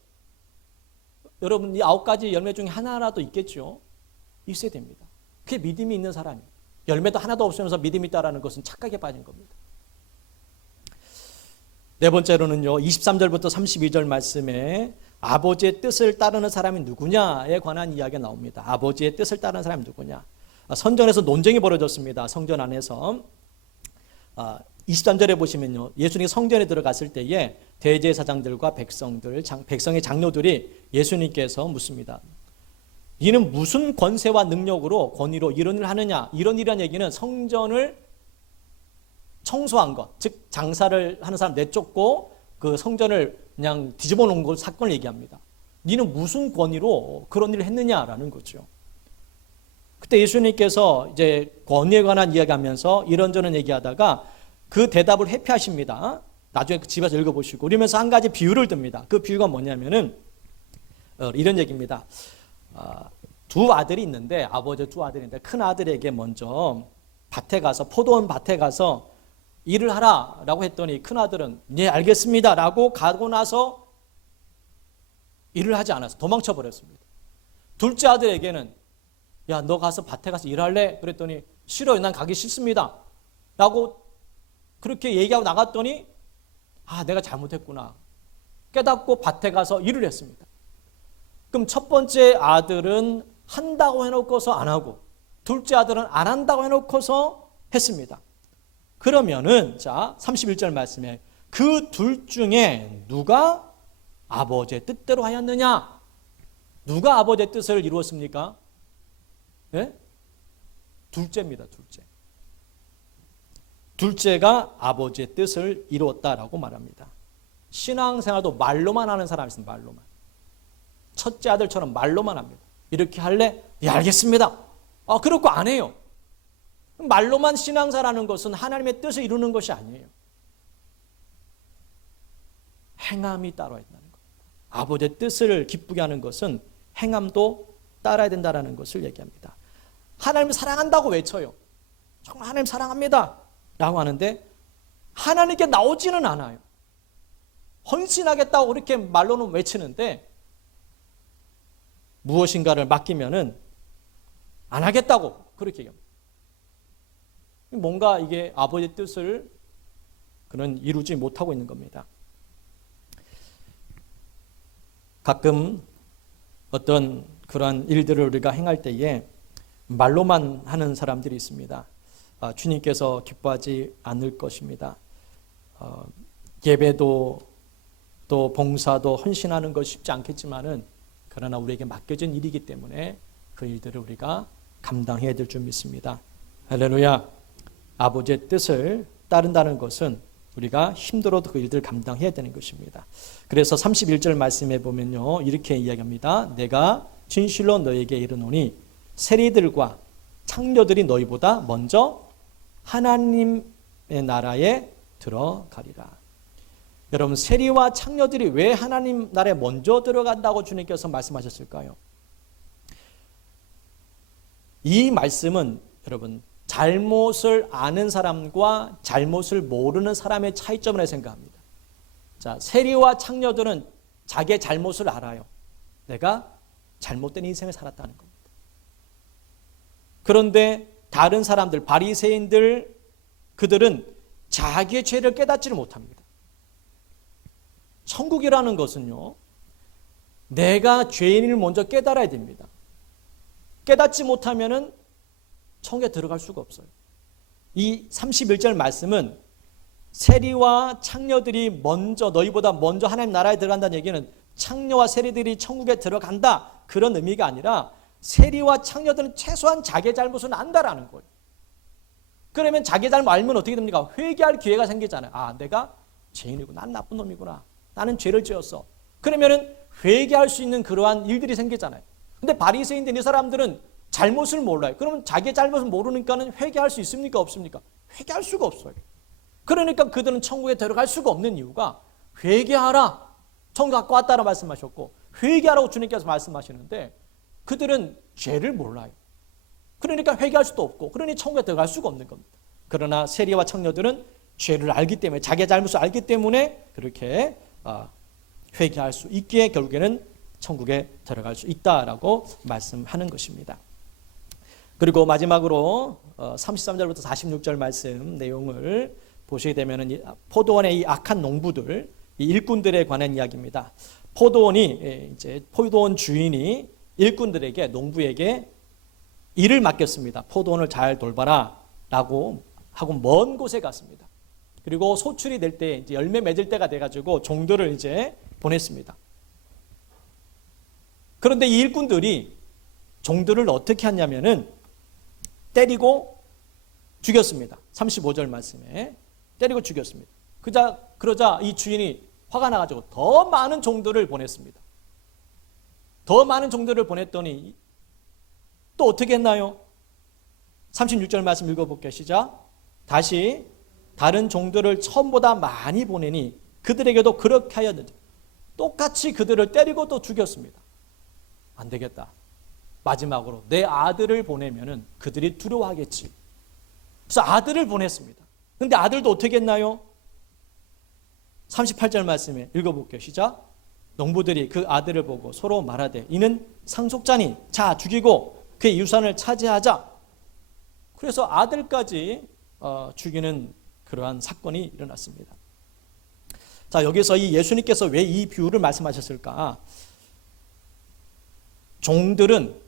여러분 이 9가지 열매 중에 하나라도 있겠죠. 있어야 됩니다. 그게 믿음이 있는 사람이에요. 열매도 하나도 없으면서 믿음이 있다는 것은 착각에 빠진 겁니다. 네 번째로는요, 23절부터 32절 말씀에 아버지의 뜻을 따르는 사람이 누구냐에 관한 이야기가 나옵니다. 아버지의 뜻을 따르는 사람이 누구냐. 선전에서 논쟁이 벌어졌습니다. 성전 안에서. 23절에 보시면요, 예수님이 성전에 들어갔을 때에 대제사장들과 백성의 장로들이 예수님께서 묻습니다. 이는 무슨 권세와 능력으로 권위로 이런 일을 하느냐. 이런 일이라는 얘기는 성전을 청소한 것, 즉 장사를 하는 사람 내쫓고 그 성전을 그냥 뒤집어 놓은 걸 사건을 얘기합니다. 니는 무슨 권위로 그런 일을 했느냐라는 거죠. 그때 예수님께서 이제 권위에 관한 이야기하면서 이런저런 얘기하다가 그 대답을 회피하십니다. 나중에 집에서 읽어보시고 그러면서 한 가지 비유를 듭니다. 그 비유가 뭐냐면은 이런 얘기입니다. 두 아들이 있는데 아버지 두 아들이 있는데 큰 아들에게 먼저 밭에 가서 포도원 밭에 가서 일을 하라라고 했더니 큰 아들은 네 알겠습니다 라고 가고 나서 일을 하지 않아서 도망쳐 버렸습니다. 둘째 아들에게는 야 너 가서 밭에 가서 일할래? 그랬더니 싫어요. 난 가기 싫습니다 라고 그렇게 얘기하고 나갔더니 내가 잘못했구나 깨닫고 밭에 가서 일을 했습니다. 그럼 첫 번째 아들은 한다고 해놓고서 안 하고 둘째 아들은 안 한다고 해놓고서 했습니다. 그러면은 자 31절 말씀에 그 둘 중에 누가 아버지의 뜻대로 하였느냐? 누가 아버지의 뜻을 이루었습니까? 네? 둘째입니다. 둘째가 아버지의 뜻을 이루었다라고 말합니다. 신앙생활도 말로만 하는 사람이 있습니다. 말로만. 첫째 아들처럼 말로만 합니다. 이렇게 할래? 예, 알겠습니다. 그렇고 안 해요. 말로만 신앙사라는 것은 하나님의 뜻을 이루는 것이 아니에요. 행함이 따라야 된다는 겁니다. 아버지의 뜻을 기쁘게 하는 것은 행함도 따라야 된다는 것을 얘기합니다. 하나님을 사랑한다고 외쳐요. 정말 하나님 사랑합니다 라고 하는데 하나님께 나오지는 않아요. 헌신하겠다고 그렇게 말로는 외치는데 무엇인가를 맡기면은 안 하겠다고 그렇게 얘기합니다. 뭔가 이게 아버지의 뜻을 그는 이루지 못하고 있는 겁니다. 가끔 어떤 그러한 일들을 우리가 행할 때에 말로만 하는 사람들이 있습니다. 주님께서 기뻐하지 않을 것입니다. 예배도 또 봉사도 헌신하는 것 쉽지 않겠지만은 그러나 우리에게 맡겨진 일이기 때문에 그 일들을 우리가 감당해야 될 줄 믿습니다. 할렐루야. 아버지의 뜻을 따른다는 것은 우리가 힘들어도 그 일들을 감당해야 되는 것입니다. 그래서 31절 말씀에 보면요 이렇게 이야기합니다. 내가 진실로 너에게 이르노니 세리들과 창녀들이 너희보다 먼저 하나님의 나라에 들어가리라. 여러분 세리와 창녀들이 왜 하나님 나라에 먼저 들어간다고 주님께서 말씀하셨을까요? 이 말씀은 여러분 잘못을 아는 사람과 잘못을 모르는 사람의 차이점을 생각합니다. 자, 세리와 창녀들은 자기의 잘못을 알아요. 내가 잘못된 인생을 살았다는 겁니다. 그런데 다른 사람들, 바리새인들 그들은 자기의 죄를 깨닫지를 못합니다. 천국이라는 것은요, 내가 죄인을 먼저 깨달아야 됩니다. 깨닫지 못하면은 천국에 들어갈 수가 없어요. 이 31절 말씀은 세리와 창녀들이 먼저, 너희보다 먼저 하나님 나라에 들어간다는 얘기는 창녀와 세리들이 천국에 들어간다, 그런 의미가 아니라 세리와 창녀들은 최소한 자기의 잘못은 안다라는 거예요. 그러면 자기의 잘못 알면 어떻게 됩니까? 회개할 기회가 생기잖아요. 아, 내가 죄인이고 난 나쁜 놈이구나, 나는 죄를 지었어. 그러면은 회개할 수 있는 그러한 일들이 생기잖아요. 근데 바리새인들, 이 사람들은 잘못을 몰라요. 그러면 자기의 잘못을 모르니까는 회개할 수 있습니까? 없습니까? 회개할 수가 없어요. 그러니까 그들은 천국에 들어갈 수가 없는 이유가, 회개하라, 천국 갖고 왔다라 말씀하셨고 회개하라고 주님께서 말씀하시는데 그들은 죄를 몰라요. 그러니까 회개할 수도 없고, 그러니 천국에 들어갈 수가 없는 겁니다. 그러나 세리와 창녀들은 죄를 알기 때문에, 자기의 잘못을 알기 때문에 그렇게 회개할 수 있기에 결국에는 천국에 들어갈 수 있다라고 말씀하는 것입니다. 그리고 마지막으로 33절부터 46절 말씀 내용을 보시게 되면 포도원의 이 악한 농부들, 이 일꾼들에 관한 이야기입니다. 포도원 주인이 일꾼들에게, 농부에게 일을 맡겼습니다. 포도원을 잘 돌봐라 라고 하고 먼 곳에 갔습니다. 그리고 소출이 될 때, 이제 열매 맺을 때가 돼가지고 종들을 이제 보냈습니다. 그런데 이 일꾼들이 종들을 어떻게 하냐면은 때리고 죽였습니다. 35절 말씀에 때리고 죽였습니다. 그러자 이 주인이 화가 나가지고 더 많은 종들을 보냈습니다. 더 많은 종들을 보냈더니 또 어떻게 했나요? 36절 말씀 읽어볼게요. 시작. 다시 다른 종들을 처음보다 많이 보내니 그들에게도 그렇게 하였는지 똑같이 그들을 때리고 또 죽였습니다. 안 되겠다. 마지막으로 내 아들을 보내면은 그들이 두려워하겠지. 그래서 아들을 보냈습니다. 근데 아들도 어떻게 했나요? 38절 말씀에 읽어볼게요. 시작. 농부들이 그 아들을 보고 서로 말하되 이는 상속자니 자 죽이고 그의 유산을 차지하자. 그래서 아들까지 죽이는 그러한 사건이 일어났습니다. 자, 여기서 이 예수님께서 왜 이 비유를 말씀하셨을까? 종들은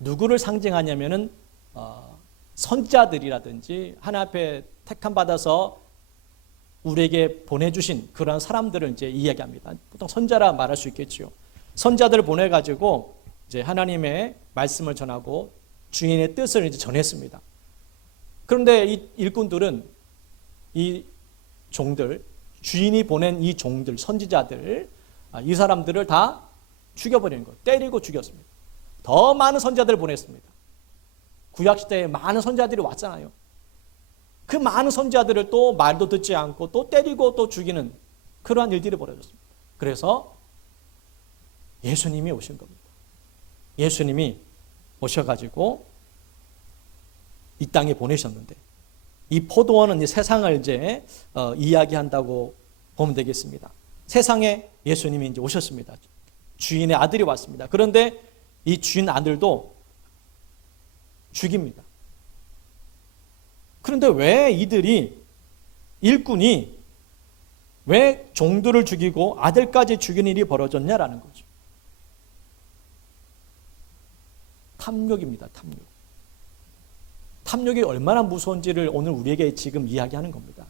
누구를 상징하냐면은 선지자들이라든지 하나님 앞에 택함 받아서 우리에게 보내주신 그런 사람들을 이제 이야기합니다. 보통 선자라 말할 수 있겠죠. 선자들을 보내가지고 이제 하나님의 말씀을 전하고 주인의 뜻을 이제 전했습니다. 그런데 이 일꾼들은 이 종들, 주인이 보낸 이 종들, 선지자들, 이 사람들을 다 죽여버리는 거예요. 때리고 죽였습니다. 더 많은 선지자들을 보냈습니다. 구약시대에 많은 선지자들이 왔잖아요. 그 많은 선지자들을 또 말도 듣지 않고 또 때리고 또 죽이는 그러한 일들이 벌어졌습니다. 그래서 예수님이 오신 겁니다. 예수님이 오셔가지고 이 땅에 보내셨는데 이 포도원은 이 세상을 이제 이야기한다고 보면 되겠습니다. 세상에 예수님이 이제 오셨습니다. 주인의 아들이 왔습니다. 그런데 이 주인 아들도 죽입니다. 그런데 왜 이들이, 일꾼이 왜 종들을 죽이고 아들까지 죽이는 일이 벌어졌냐라는 거죠. 탐욕입니다. 탐욕. 탐욕이 얼마나 무서운지를 오늘 우리에게 지금 이야기하는 겁니다.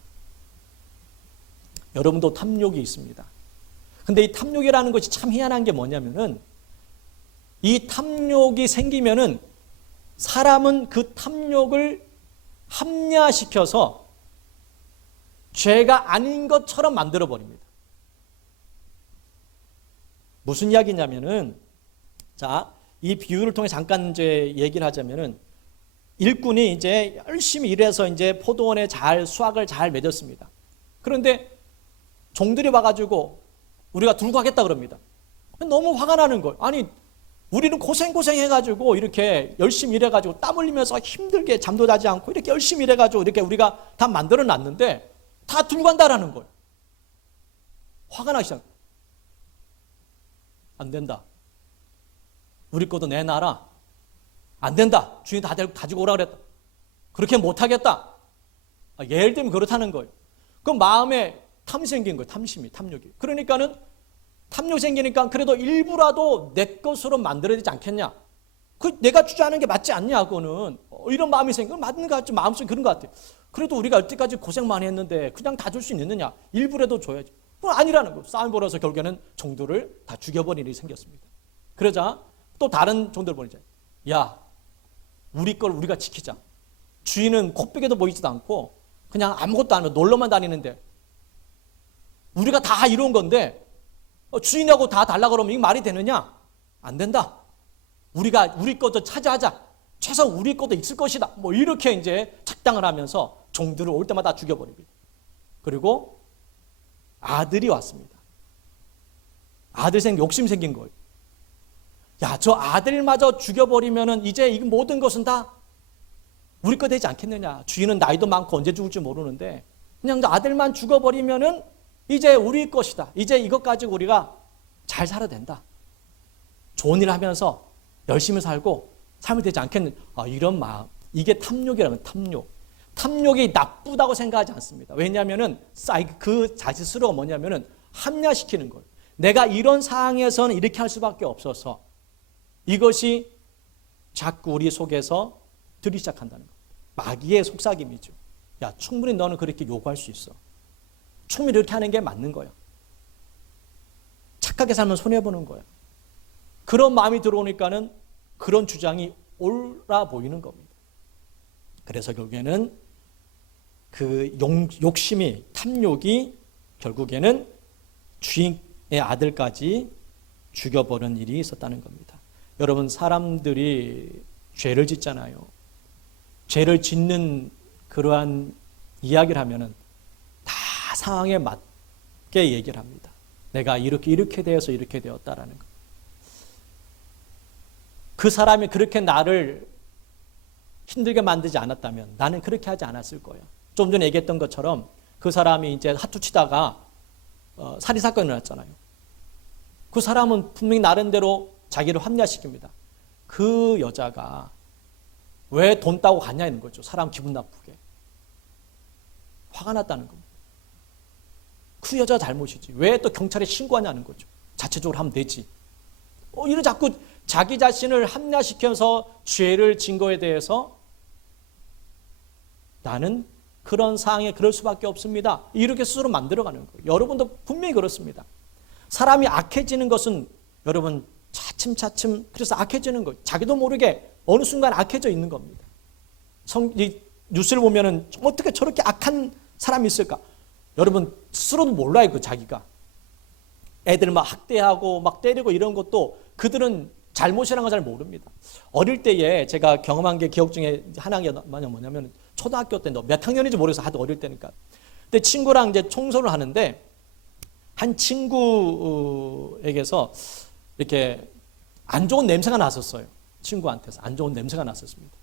여러분도 탐욕이 있습니다. 근데 이 탐욕이라는 것이 참 희한한 게 뭐냐면은 이 탐욕이 생기면은 사람은 그 탐욕을 합리화시켜서 죄가 아닌 것처럼 만들어버립니다. 무슨 이야기냐면은, 자, 이 비유를 통해 잠깐 이제 얘기를 하자면은, 일꾼이 이제 열심히 일해서 이제 포도원에 수확을 잘 맺었습니다. 그런데 종들이 와가지고 우리가 들고 가겠다 그럽니다. 너무 화가 나는 거예요. 아니, 우리는 고생해가지고 이렇게 열심히 일해가지고 땀 흘리면서 힘들게 잠도 자지 않고 이렇게 열심히 일해가지고 이렇게 우리가 다 만들어 놨는데 다 들고 간다라는 거예요. 화가 나기 시작해요. 안 된다. 우리 것도 내놔라. 안 된다. 주인이 다 가지고 오라 그랬다. 그렇게 못하겠다. 예를 들면 그렇다는 거예요. 그 마음에 탐이 생긴 거예요. 탐욕이. 그러니까는 탐욕 생기니까 그래도 일부라도 내 것으로 만들어야 되지 않겠냐. 내가 주장하는 게 맞지 않냐, 그거는. 이런 마음이 생기고 맞는 것 같죠. 마음속에 그런 것 같아요. 그래도 우리가 여태까지 고생 많이 했는데 그냥 다 줄 수 있느냐? 일부라도 줘야지. 그건 아니라는 거. 싸움 벌어서 결국에는 종들을 다 죽여버린 일이 생겼습니다. 그러자 또 다른 종들 보니까 야, 우리 걸 우리가 지키자. 주인은 코빼기도 보이지도 않고 그냥 아무것도 안 하고 놀러만 다니는데 우리가 다 이룬 건데 주인하고 다 달라 그러면 이게 말이 되느냐? 안 된다. 우리가 우리 것도 차지하자. 최소 우리 것도 있을 것이다. 뭐 이렇게 이제 착당을 하면서 종들을 올 때마다 죽여버립니다. 그리고 아들이 왔습니다. 아들 욕심 생긴 거예요. 야, 저 아들마저 죽여버리면은 이제 이 모든 것은 다 우리 거 되지 않겠느냐. 주인은 나이도 많고 언제 죽을지 모르는데 그냥 아들만 죽어버리면은 이제 우리 것이다. 이제 이것 가지고 우리가 잘 살아야 된다. 좋은 일 하면서 열심히 살고 살면 되지 않겠느냐. 이런 마음. 이게 탐욕이라면 탐욕. 탐욕이 나쁘다고 생각하지 않습니다. 왜냐하면은 그 자식 스스로가 뭐냐면은 합리화시키는 거예요. 내가 이런 상황에서는 이렇게 할 수밖에 없어서 이것이 자꾸 우리 속에서 들기 시작한다는 거예요. 마귀의 속삭임이죠. 야, 충분히 너는 그렇게 요구할 수 있어. 충분히 이렇게 하는 게 맞는 거야. 착하게 살면 손해보는 거야. 그런 마음이 들어오니까는 그런 주장이 옳아 보이는 겁니다. 그래서 결국에는 그 욕심이, 탐욕이 결국에는 주인의 아들까지 죽여버린 일이 있었다는 겁니다. 여러분, 사람들이 죄를 짓잖아요. 죄를 짓는 그러한 이야기를 하면은 다 상황에 맞게 얘기를 합니다. 내가 이렇게 되어서 이렇게 되었다라는 거. 그 사람이 그렇게 나를 힘들게 만들지 않았다면 나는 그렇게 하지 않았을 거예요. 좀 전에 얘기했던 것처럼 그 사람이 이제 하투 치다가 살인 사건이 일어났잖아요. 그 사람은 분명히 나름대로 자기를 합리화시킵니다. 그 여자가 왜 돈 따고 갔냐는 거죠. 사람 기분 나쁘게. 화가 났다는 겁니다. 그 여자 잘못이지. 왜 또 경찰에 신고하냐는 거죠. 자체적으로 하면 되지. 이런 자꾸 자기 자신을 합리화시켜서 죄를 진 거에 대해서 나는 그런 상황에 그럴 수밖에 없습니다. 이렇게 스스로 만들어가는 거예요. 여러분도 분명히 그렇습니다. 사람이 악해지는 것은 여러분 차츰차츰 그래서 악해지는 거예요. 자기도 모르게 어느 순간 악해져 있는 겁니다. 이 뉴스를 보면은 어떻게 저렇게 악한 사람이 있을까? 여러분 스스로도 몰라요. 그 자기가. 애들 막 학대하고 막 때리고 이런 것도 그들은 잘못이라는 걸 잘 모릅니다. 어릴 때에 제가 경험한 게 기억 중에 하나가 뭐냐면 초등학교 때 몇 학년인지 모르겠어요. 하도 어릴 때니까. 근데 친구랑 이제 청소를 하는데 한 친구에게서 이렇게 안 좋은 냄새가 났었어요. 친구한테서 안 좋은 냄새가 났었습니다.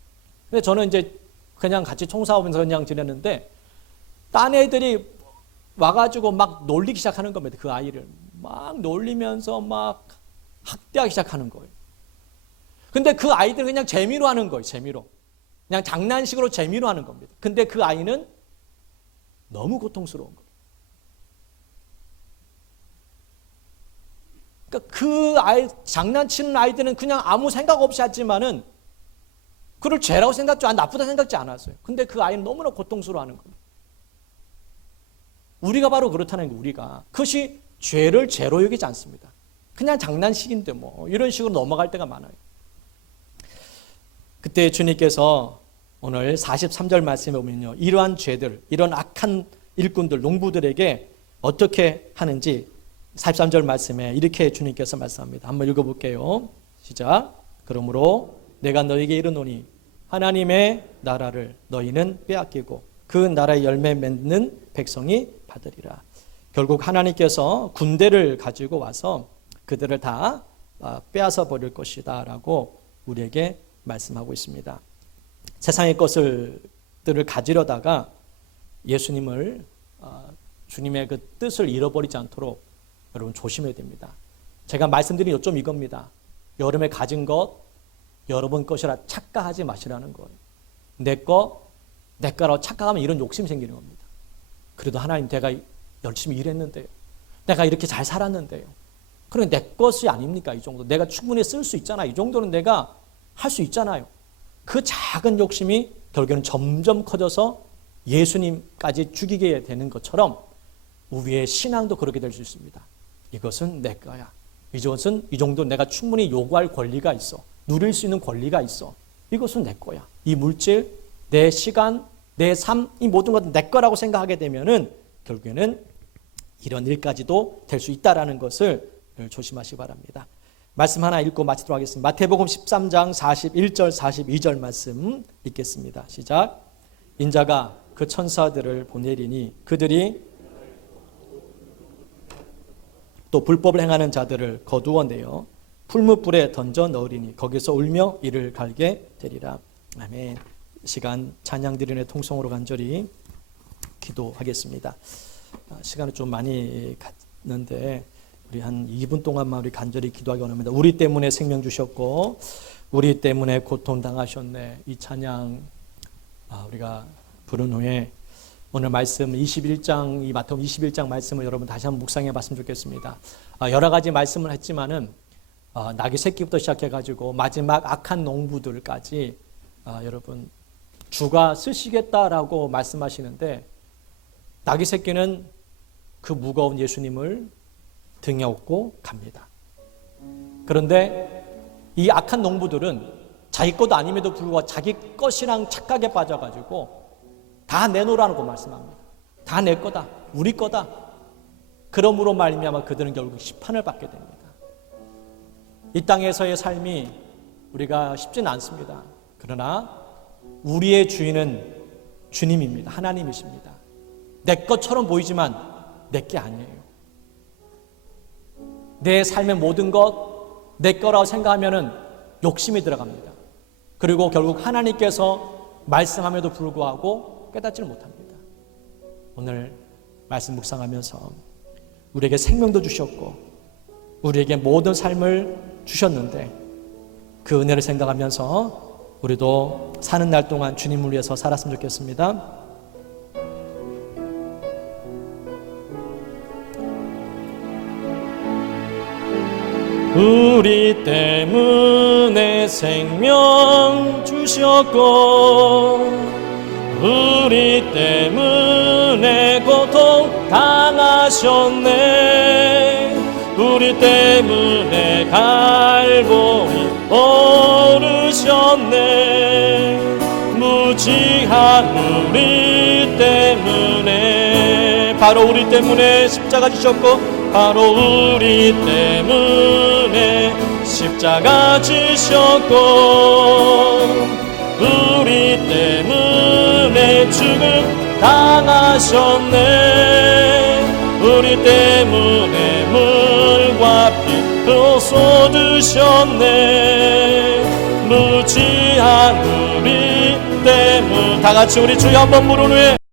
근데 저는 이제 그냥 같이 청소하면서 그냥 지냈는데 딴 애들이 와가지고 막 놀리기 시작하는 겁니다. 그 아이를 막 놀리면서 막 학대하기 시작하는 거예요. 근데 그 아이들은 그냥 재미로 하는 거예요. 재미로. 그냥 장난식으로 재미로 하는 겁니다. 근데 그 아이는 너무 고통스러운 거예요. 그러니까 그 아이, 장난치는 아이들은 그냥 아무 생각 없이 하지만은 그걸 죄라고 생각지 나쁘다 생각지 않았어요. 근데 그 아이는 너무나 고통스러워 하는 겁니다. 우리가 바로 그렇다는 거, 우리가. 그것이 죄를 죄로 여기지 않습니다. 그냥 장난식인데 뭐 이런 식으로 넘어갈 때가 많아요. 그때 주님께서 오늘 43절 말씀에 보면요. 이러한 죄들, 이런 악한 일꾼들, 농부들에게 어떻게 하는지 43절 말씀에 이렇게 주님께서 말씀합니다. 한번 읽어볼게요. 시작. 그러므로 내가 너에게 이르노니 하나님의 나라를 너희는 빼앗기고 그 나라의 열매 맺는 백성이 받으리라. 결국 하나님께서 군대를 가지고 와서 그들을 다 빼앗아 버릴 것이다 라고 우리에게 말씀하고 있습니다. 세상의 것들을 가지려다가 예수님을 주님의 그 뜻을 잃어버리지 않도록 여러분 조심해야 됩니다. 제가 말씀드린 요점 이겁니다. 여러분의 가진 것 여러분 것이라 착각하지 마시라는 거예요. 내 거라고 착각하면 이런 욕심이 생기는 겁니다. 그래도 하나님 내가 열심히 일했는데요. 내가 이렇게 잘 살았는데요. 그럼 내 것이 아닙니까? 이 정도. 내가 충분히 쓸 수 있잖아요. 이 정도는 내가 할 수 있잖아요. 그 작은 욕심이 결국에는 점점 커져서 예수님까지 죽이게 되는 것처럼 우리의 신앙도 그렇게 될 수 있습니다. 이것은 내 거야. 이것은 이 정도 내가 충분히 요구할 권리가 있어. 누릴 수 있는 권리가 있어. 이것은 내 거야. 이 물질, 내 시간, 내 삶, 이 모든 것은 내 거라고 생각하게 되면은 결국에는 이런 일까지도 될 수 있다라는 것을 조심하시기 바랍니다. 말씀 하나 읽고 마치도록 하겠습니다. 마태복음 13장 41절 42절 말씀 읽겠습니다. 시작. 인자가 그 천사들을 보내리니 그들이 또 불법을 행하는 자들을 거두어내어 풀무불에 던져 넣으리니 거기서 울며 이를 갈게 되리라. 아멘. 시간 찬양 드리는 통성으로 간절히 기도하겠습니다. 시간을 좀 많이 갔는데 우리 한 2분 동안만 우리 간절히 기도하기 원합니다. 우리 때문에 생명 주셨고 우리 때문에 고통 당하셨네. 이 찬양 우리가 부른 후에 오늘 말씀 21장, 이 마태복음 21장 말씀을 여러분 다시 한번 묵상해 봤으면 좋겠습니다. 여러 가지 말씀을 했지만은 나귀 새끼부터 시작해가지고 마지막 악한 농부들까지 여러분 주가 쓰시겠다라고 말씀하시는데 나귀 새끼는 그 무거운 예수님을 등에 업고 갑니다. 그런데 이 악한 농부들은 자기 것도 아님에도 불구하고 자기 것이랑 착각에 빠져가지고 다 내놓으라고 말씀합니다. 다 내 거다. 우리 거다. 그러므로 말미암아 그들은 결국 심판을 받게 됩니다. 이 땅에서의 삶이 우리가 쉽지는 않습니다. 그러나 우리의 주인은 주님입니다. 하나님이십니다. 내 것처럼 보이지만 내 게 아니에요. 내 삶의 모든 것 내 거라고 생각하면은 욕심이 들어갑니다. 그리고 결국 하나님께서 말씀함에도 불구하고 깨닫지를 못합니다. 오늘 말씀 묵상하면서 우리에게 생명도 주셨고 우리에게 모든 삶을 주셨는데 그 은혜를 생각하면서 우리도 사는 날 동안 주님을 위해서 살았으면 좋겠습니다. 우리 때문에 생명 주셨고 우리 때문에 고통 당하셨네. 우리 때문에 갈보리 오르셨네. 무지한 우리 때문에 바로 우리 때문에 십자가 지셨고 바로 우리 때문에 십자가 지셨고 우리 때문에 죽음 당하셨네. 우리 때문에 물과 피로 쏟으셨네. 무지한 우리 때문 다 같이 우리 주여 한번 부른 후에